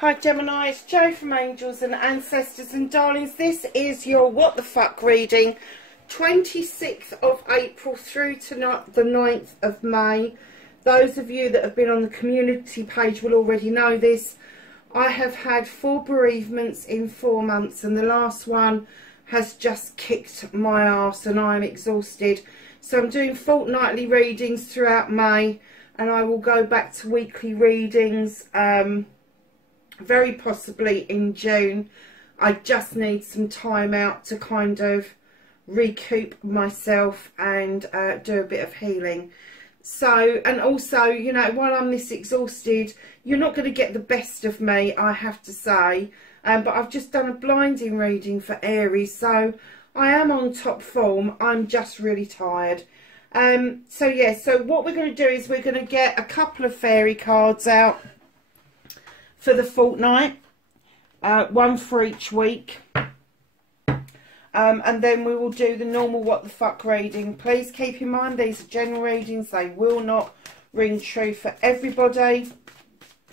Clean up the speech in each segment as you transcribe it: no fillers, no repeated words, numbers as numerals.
Hi Gemini, it's Jo from Angels and Ancestors and Darlings. This is your What the Fuck reading, 26th of April through to the 9th of May. Those of you that have been on the community page will already know this. I have had 4 bereavements in 4 months and the last one has just kicked my arse and I am exhausted. So I'm doing fortnightly readings throughout May and I will go back to weekly readings very possibly in June. I just need some time out to kind of recoup myself and do a bit of healing. So, and also, you know, while I'm this exhausted, you're not going to get the best of me, I have to say. But I've just done a blinding reading for Aries, so I am on top form. I'm just really tired. So yeah, so what we're going to do is we're going to get a couple of fairy cards out for the fortnight, one for each week, and then we will do the normal What the Fuck reading. Please keep in mind these are general readings, they will not ring true for everybody,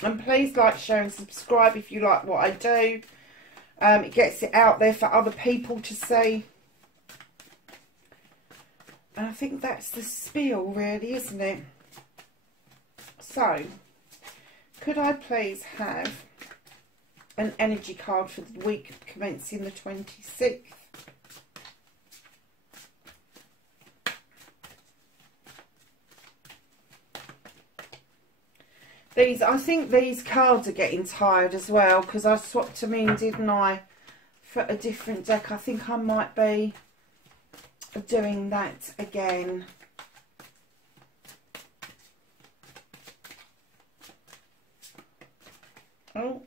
and please like, share and subscribe if you like what I do. It gets it out there for other people to see, and I think that's the spiel really, isn't it? So could I please have an energy card for the week commencing the 26th? I think these cards are getting tired as well because I swapped them in, didn't I, for a different deck. I think I might be doing that again. Oh.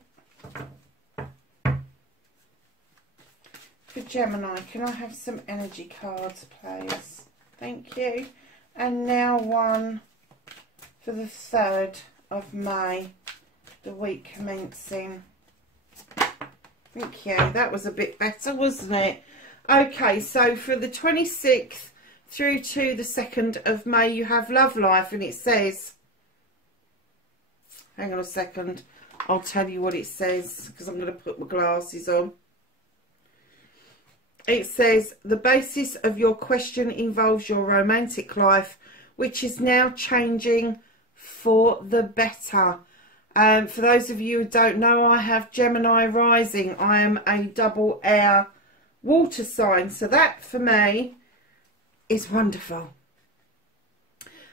For Gemini, can I have some energy cards, please? Thank you. And now one for the 3rd of May, the week commencing. Thank you. That was a bit better, wasn't it? Okay, so for the 26th through to the 2nd of May, you have Love Life, and it says, hang on a second, I'll tell you what it says because I'm going to put my glasses on. It says, the basis of your question involves your romantic life, which is now changing for the better. For those of you who don't know, I have Gemini rising. I am a double air water sign, so that for me is wonderful.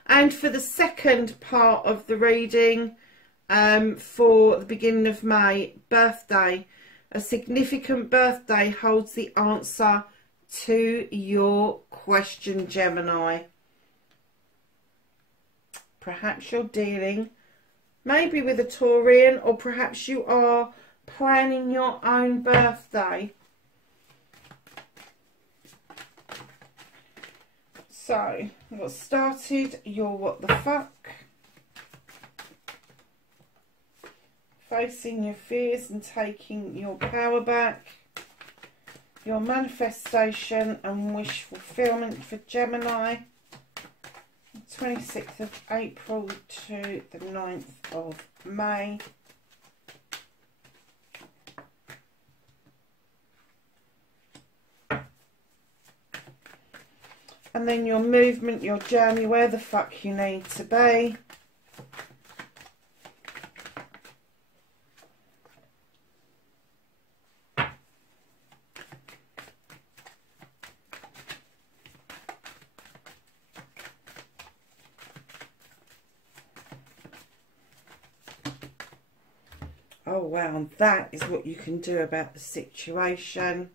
And for the second part of the reading, for the beginning of May, birthday. A significant birthday holds the answer to your question, Gemini. Perhaps you're dealing maybe with a Taurian, or perhaps you are planning your own birthday. So, what started your What the Fuck? Facing your fears and taking your power back. Your manifestation and wish fulfillment for Gemini. 26th of April to the 9th of May. And then your movement, your journey, where the fuck you need to be. Oh wow, and that is what you can do about the situation.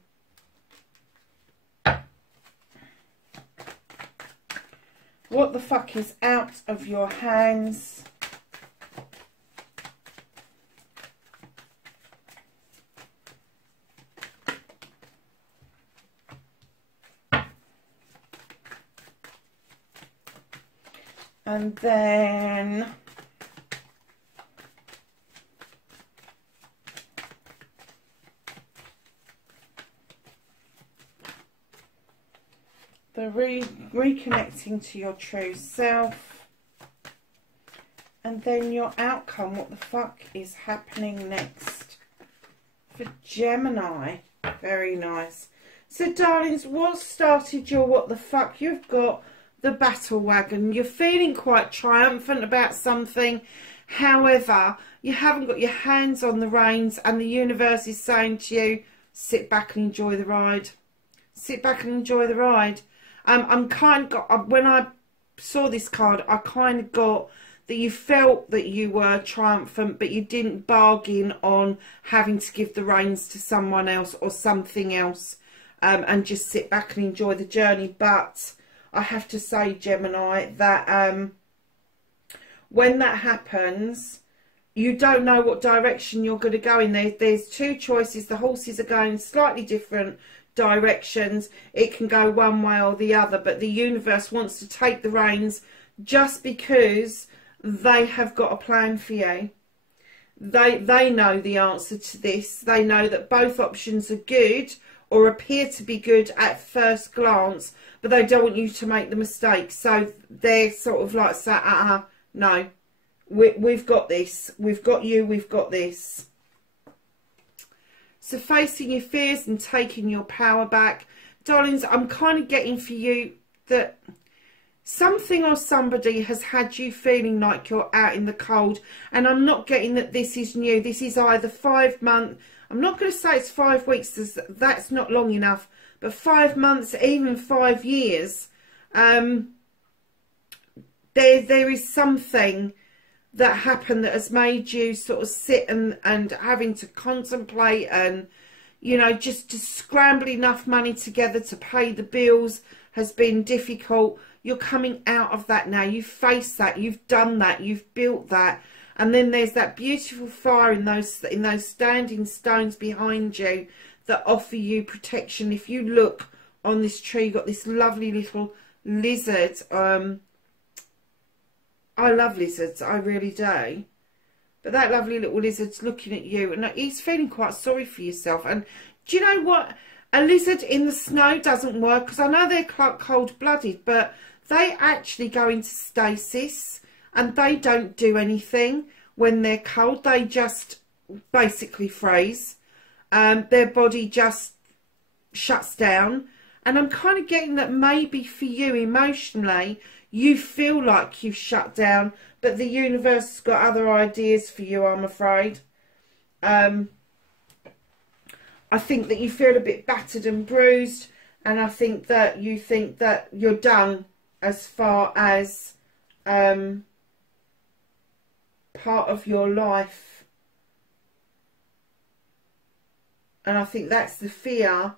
What the fuck is out of your hands? And then the reconnecting to your true self, and then your outcome. What the fuck is happening next? for Gemini. Very nice. So, darlings, what started your what the fuck? You've got the battle wagon. You're feeling quite triumphant about something. However, you haven't got your hands on the reins, and the universe is saying to you, sit back and enjoy the ride. Sit back and enjoy the ride. When I saw this card, I kind of got that you felt that you were triumphant, but you didn't bargain on having to give the reins to someone else or something else, and just sit back and enjoy the journey. But I have to say, Gemini, that when that happens, you don't know what direction you're going to go in. There's two choices. The horses are going slightly different directions. It can go one way or the other, but the universe wants to take the reins just because they have got a plan for you. They know the answer to this. They know that both options are good or appear to be good at first glance, but they don't want you to make the mistake. So they're sort of like, no, we've got this. We've got you. We've got this. So facing your fears and taking your power back. Darlings, I'm kind of getting for you that something or somebody has had you feeling like you're out in the cold. And I'm not getting that this is new. This is either 5 months. I'm not going to say it's 5 weeks. That's not long enough. But 5 months, even 5 years. There is something that happened that has made you sort of sit and having to contemplate and, you know, just to scramble enough money together to pay the bills has been difficult. You're coming out of that now. You've faced that. You've done that. You've built that. And then there's that beautiful fire in those standing stones behind you that offer you protection. If you look on this tree, you've got this lovely little lizard. I love lizards, I really do. But that lovely little lizard's looking at you, and he's feeling quite sorry for yourself. And do you know what? A lizard in the snow doesn't work, because I know they're quite cold-blooded, but they actually go into stasis, and they don't do anything when they're cold. They just basically freeze. Their body just shuts down. And I'm kind of getting that maybe for you emotionally, you feel like you've shut down, but the universe has got other ideas for you, I'm afraid. I think that you feel a bit battered and bruised, and I think that you think that you're done as far as part of your life. And I think that's the fear.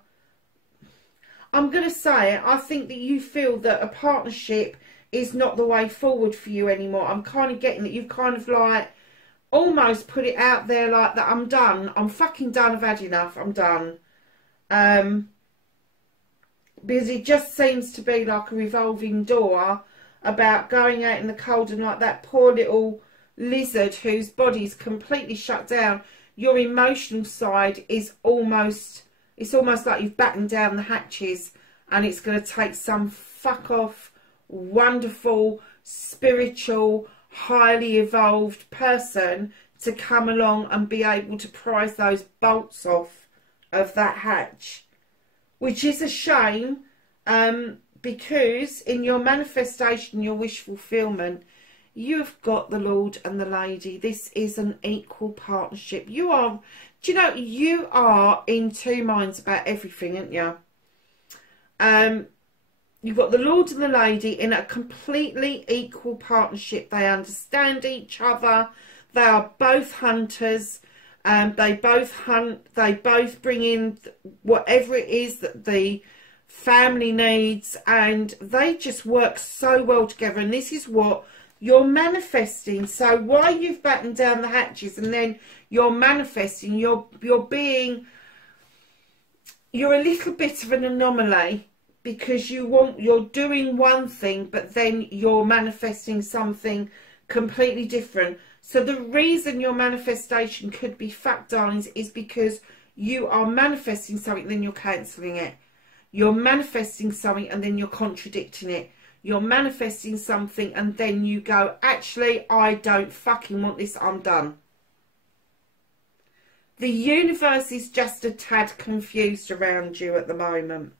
I'm going to say it. I think that you feel that a partnership is not the way forward for you anymore. I'm kind of getting that you've kind of like almost put it out there like that. I'm done. I'm fucking done. I've had enough. I'm done. Because it just seems to be like a revolving door about going out in the cold, and like that poor little lizard whose body's completely shut down. Your emotional side is almost, it's almost like you've battened down the hatches, and it's going to take some fuck off wonderful, spiritual, highly evolved person to come along and be able to prise those bolts off of that hatch, which is a shame, because in your manifestation, your wish fulfillment, you've got the Lord and the Lady. This is an equal partnership. You are, do you know, you are in two minds about everything, aren't you? You've got the Lord and the Lady in a completely equal partnership. They understand each other. They are both hunters. They both hunt. They both bring in whatever it is that the family needs. And they just work so well together. And this is what you're manifesting. So while you've battened down the hatches and then you're manifesting, you're a little bit of an anomaly. Because you're doing one thing, but then you're manifesting something completely different. So the reason your manifestation could be fucked, darlings, is because you are manifesting something, then you're cancelling it. You're manifesting something, and then you're contradicting it. You're manifesting something, and then you go, actually, I don't fucking want this, I'm done. The universe is just a tad confused around you at the moment.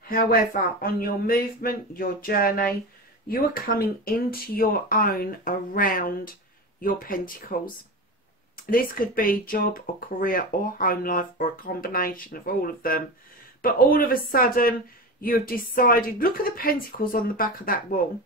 However, on your movement, your journey, you are coming into your own around your pentacles. This could be job or career or home life or a combination of all of them. But all of a sudden, you've decided, look at the pentacles on the back of that wall.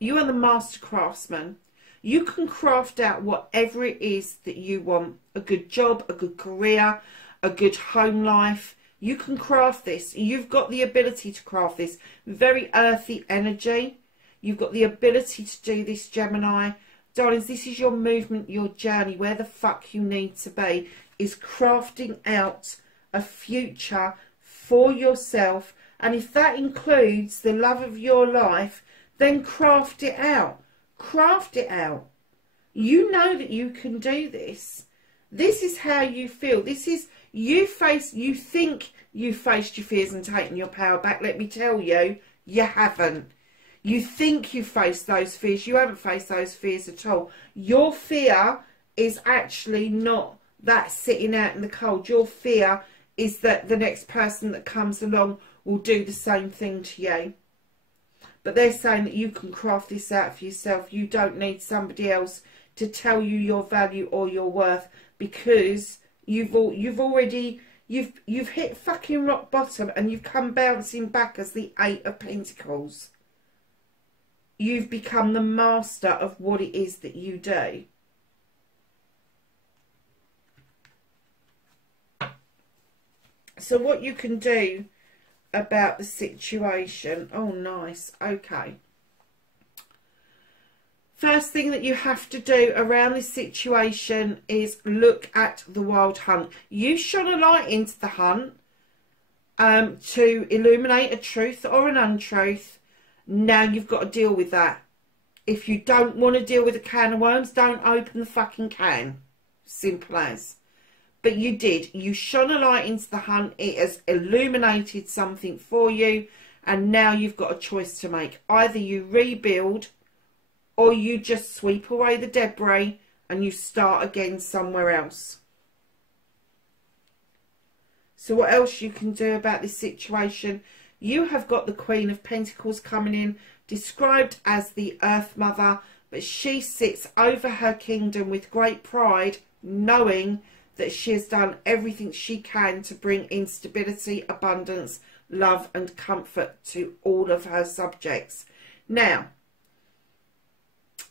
You are the master craftsman. You can craft out whatever it is that you want. A good job, a good career, a good home life. You can craft this. You've got the ability to craft this. Very earthy energy. You've got the ability to do this, Gemini. Darlings, this is your movement, your journey. Where the fuck you need to be is crafting out a future for yourself. And if that includes the love of your life, then craft it out. Craft it out. You know that you can do this. This is how you feel. This is you think you faced your fears and taken your power back. Let me tell you, you haven't. You think you faced those fears. You haven't faced those fears at all. Your fear is actually not that sitting out in the cold. Your fear is that the next person that comes along will do the same thing to you. But they're saying that you can craft this out for yourself. You don't need somebody else to tell you your value or your worth, because you've hit fucking rock bottom and you've come bouncing back as the Eight of Pentacles. You've become the master of what it is that you do. So what you can do about the situation. Oh, nice. Okay. First thing that you have to do around this situation is look at the wild hunt. You shone a light into the hunt to illuminate a truth or an untruth. Now you've got to deal with that. If you don't want to deal with a can of worms, don't open the fucking can. Simple as. But you did. You shone a light into the hunt. It has illuminated something for you. And now you've got a choice to make. Either you rebuild, or you just sweep away the debris and you start again somewhere else. So what else you can do about this situation? You have got the Queen of Pentacles coming in, described as the Earth Mother, but she sits over her kingdom with great pride, knowing that she has done everything she can to bring instability, abundance, love and comfort to all of her subjects. Now,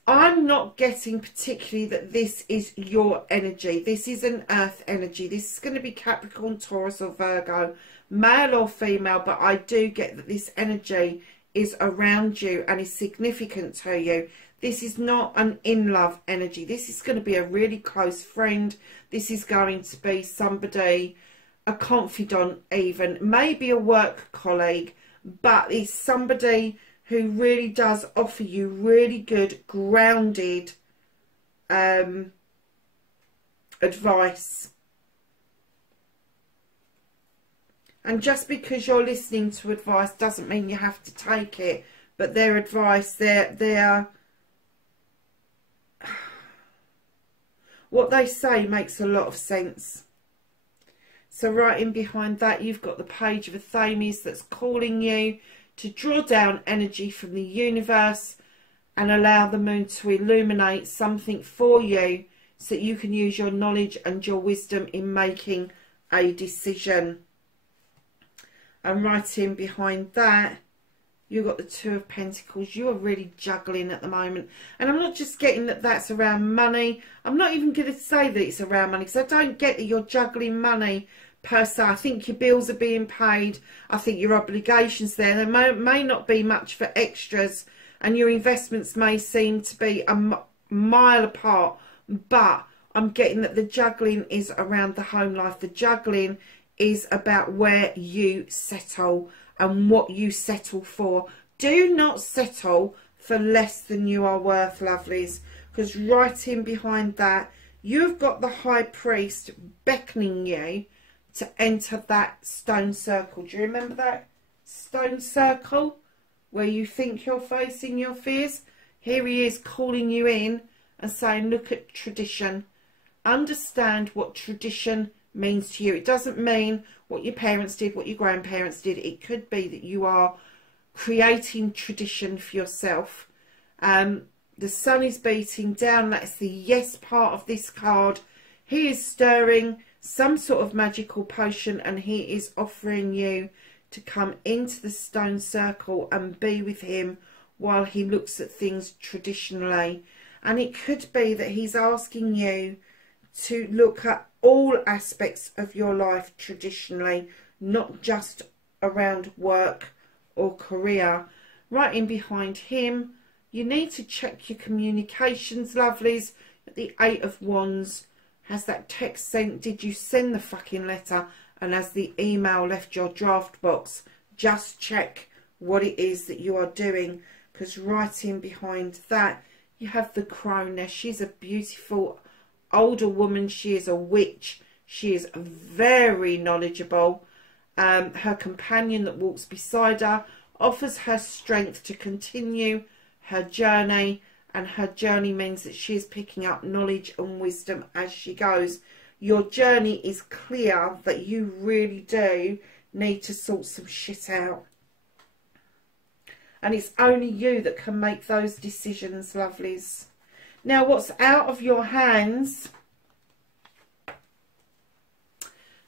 I'm not getting particularly that this is your energy. This is an earth energy. This is going to be Capricorn, Taurus or Virgo, male or female, but I do get that this energy is around you and is significant to you. This is not an in-love energy. This is going to be a really close friend. This is going to be somebody, a confidant even, maybe a work colleague, but it's somebody who really does offer you really good, grounded advice. And just because you're listening to advice doesn't mean you have to take it. But their advice, their what they say makes a lot of sense. So right in behind that, you've got the Page of Athames that's calling you to draw down energy from the universe and allow the moon to illuminate something for you so that you can use your knowledge and your wisdom in making a decision. And right in behind that, you've got the Two of Pentacles. You are really juggling at the moment. And I'm not just getting that that's around money. I'm not even going to say that it's around money, because I don't get that you're juggling money per se. I think your bills are being paid. I think your obligations there may not be much for extras, and your investments may seem to be a mile apart, but I'm getting that the juggling is around the home life. The juggling is about where you settle and what you settle for. Do not settle for less than you are worth, lovelies, because right in behind that, you've got the High Priest beckoning you to enter that stone circle. Do you remember that stone circle where you think you're facing your fears? Here he is calling you in and saying, look at tradition, understand what tradition means to you. It doesn't mean what your parents did, what your grandparents did. It could be that you are creating tradition for yourself. The sun is beating down. That's the yes part of this card. He is stirring some sort of magical potion, and he is offering you to come into the stone circle and be with him while he looks at things traditionally. And it could be that he's asking you to look at all aspects of your life traditionally, not just around work or career. Right in behind him, you need to check your communications, lovelies. The Eight of Wands has that text sent. Did you send the fucking letter? And has the email left your draft box? Just check what it is that you are doing, because right in behind that, you have the Crone there. She's a beautiful older woman. She is a witch. She is very knowledgeable. Her companion that walks beside her offers her strength to continue her journey, and her journey means that she is picking up knowledge and wisdom as she goes. Your journey is clear that you really do need to sort some shit out, and it's only you that can make those decisions, lovelies. Now, what's out of your hands?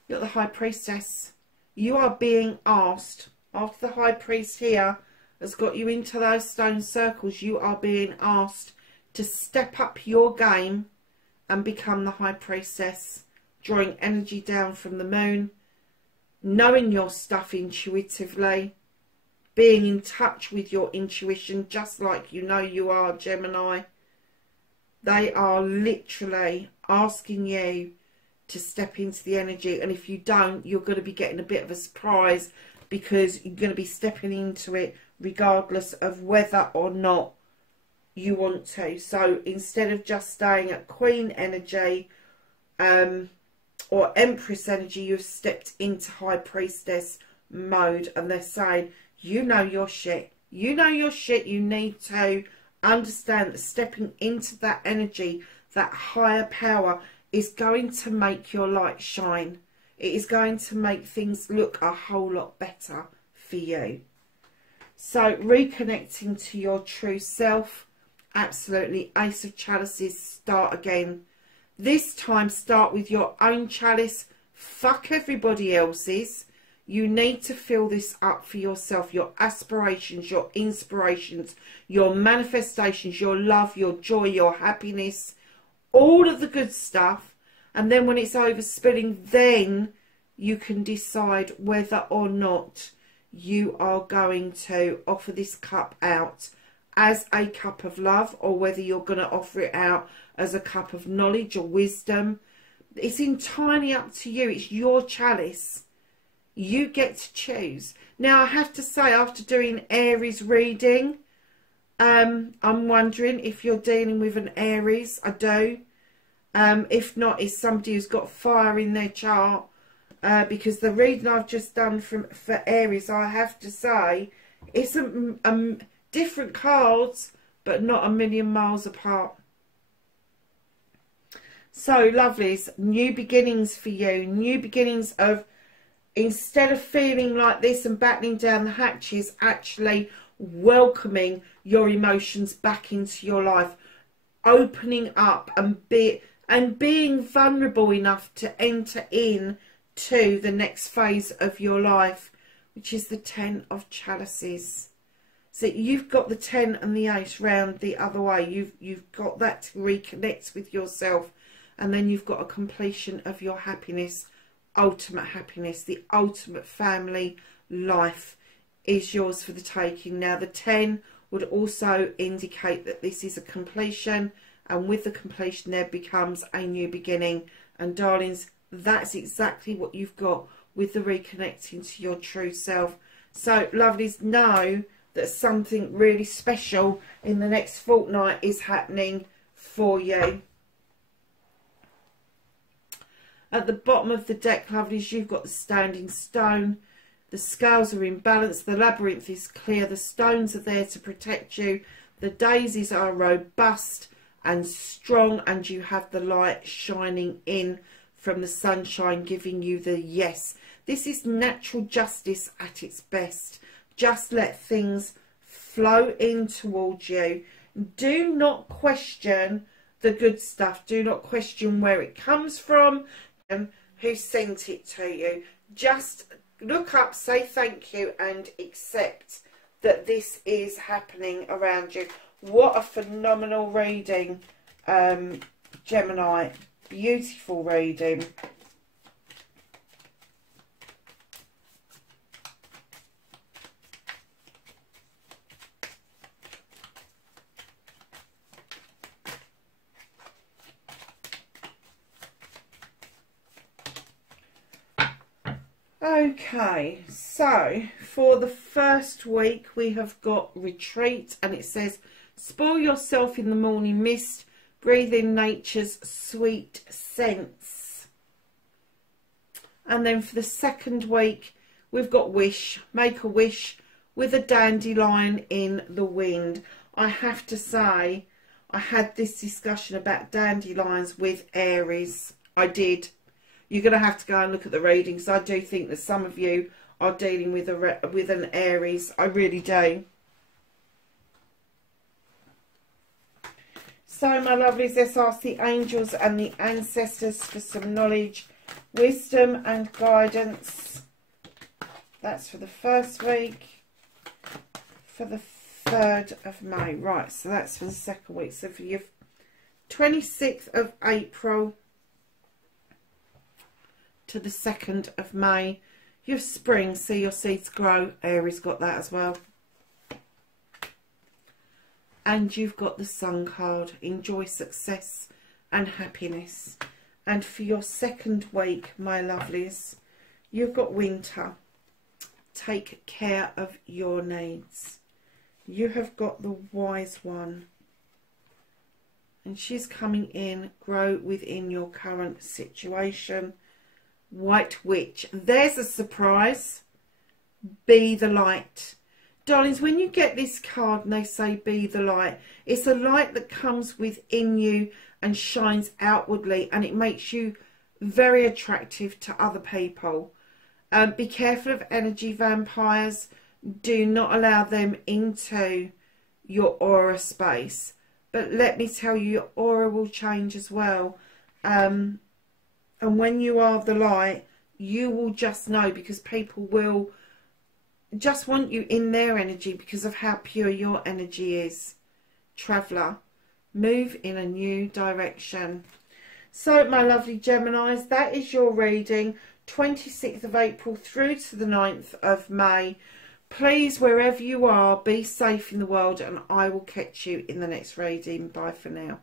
You're the High Priestess. You are being asked, after the High Priest here has got you into those stone circles, you are being asked to step up your game and become the High Priestess, drawing energy down from the moon, knowing your stuff intuitively, being in touch with your intuition, just like you know you are, Gemini. They are literally asking you to step into the energy, and if you don't, you're going to be getting a bit of a surprise, because you're going to be stepping into it regardless of whether or not you want to. So instead of just staying at Queen energy or Empress energy, you've stepped into High Priestess mode, and they're saying, you know your shit. You know your shit. You need to understand that stepping into that energy, that higher power, is going to make your light shine. It is going to make things look a whole lot better for you. So reconnecting to your true self, absolutely. Ace of Chalices, start again. This time start with your own chalice. Fuck everybody else's. You need to fill this up for yourself. Your aspirations, your inspirations, your manifestations, your love, your joy, your happiness, all of the good stuff. And then when it's over spilling, then you can decide whether or not you are going to offer this cup out as a cup of love, or whether you're going to offer it out as a cup of knowledge or wisdom. It's entirely up to you. It's your chalice. You get to choose. Now, I have to say, after doing Aries reading, I'm wondering if you're dealing with an Aries. I do. If not, it's somebody who's got fire in their chart. Because the reading I've just done for Aries, I have to say, it's different cards, but not a million miles apart. So, lovelies, new beginnings for you. New beginnings of, instead of feeling like this and battling down the hatches, actually welcoming your emotions back into your life. Opening up and being vulnerable enough to enter in to the next phase of your life, which is the 10 of Chalices. So you've got the 10 and the 8 round the other way. You've got that to reconnect with yourself, and then you've got a completion of your happiness, ultimate happiness. The ultimate family life is yours for the taking. Now, the 10 would also indicate that this is a completion, and with the completion there becomes a new beginning. And darlings, that's exactly what you've got with the reconnecting to your true self. So, lovelies, know that something really special in the next fortnight is happening for you. At the bottom of the deck, lovelies, you've got the Standing Stone. The scales are in balance. The labyrinth is clear. The stones are there to protect you. The daisies are robust. and strong, and you have the light shining in from the sunshine, giving you the yes. This is natural justice at its best. Just let things flow in towards you. Do not question the good stuff. Do not question where it comes from and who sent it to you. Just look up, say thank you, and accept that this is happening around you. What a phenomenal reading, Gemini. Beautiful reading. Okay, so for the first week we have got retreat, and it says spoil yourself in the morning mist, breathe in nature's sweet scents. And then for the second week we've got wish, make a wish with a dandelion in the wind. I have to say, I had this discussion about dandelions with Aries. I did. You're going to have to go and look at the readings. I do think that some of you are dealing with an Aries. I really do. So, my lovelies, let's ask the angels and the ancestors for some knowledge, wisdom and guidance. That's for the first week. For the 3rd of May. Right, so that's for the second week. So for your 26th of April to the 2nd of May, you have spring, see your seeds grow. Aries got that as well. And you've got the Sun card, enjoy success and happiness. And for your second week, my lovelies, you've got winter, take care of your needs. You have got the wise one, and she's coming in, grow within your current situation. White Witch, there's a surprise. Be the light. Darlings, when you get this card and they say be the light, it's a light that comes within you and shines outwardly, and it makes you very attractive to other people. Be careful of energy vampires. Do not allow them into your aura space. But let me tell you, your aura will change as well. And when you are the light, you will just know, because people will just want you in their energy because of how pure your energy is. Traveller, move in a new direction. So, my lovely Geminis, that is your reading, 26th of April through to the 9th of May. Please, wherever you are, be safe in the world, and I will catch you in the next reading. Bye for now.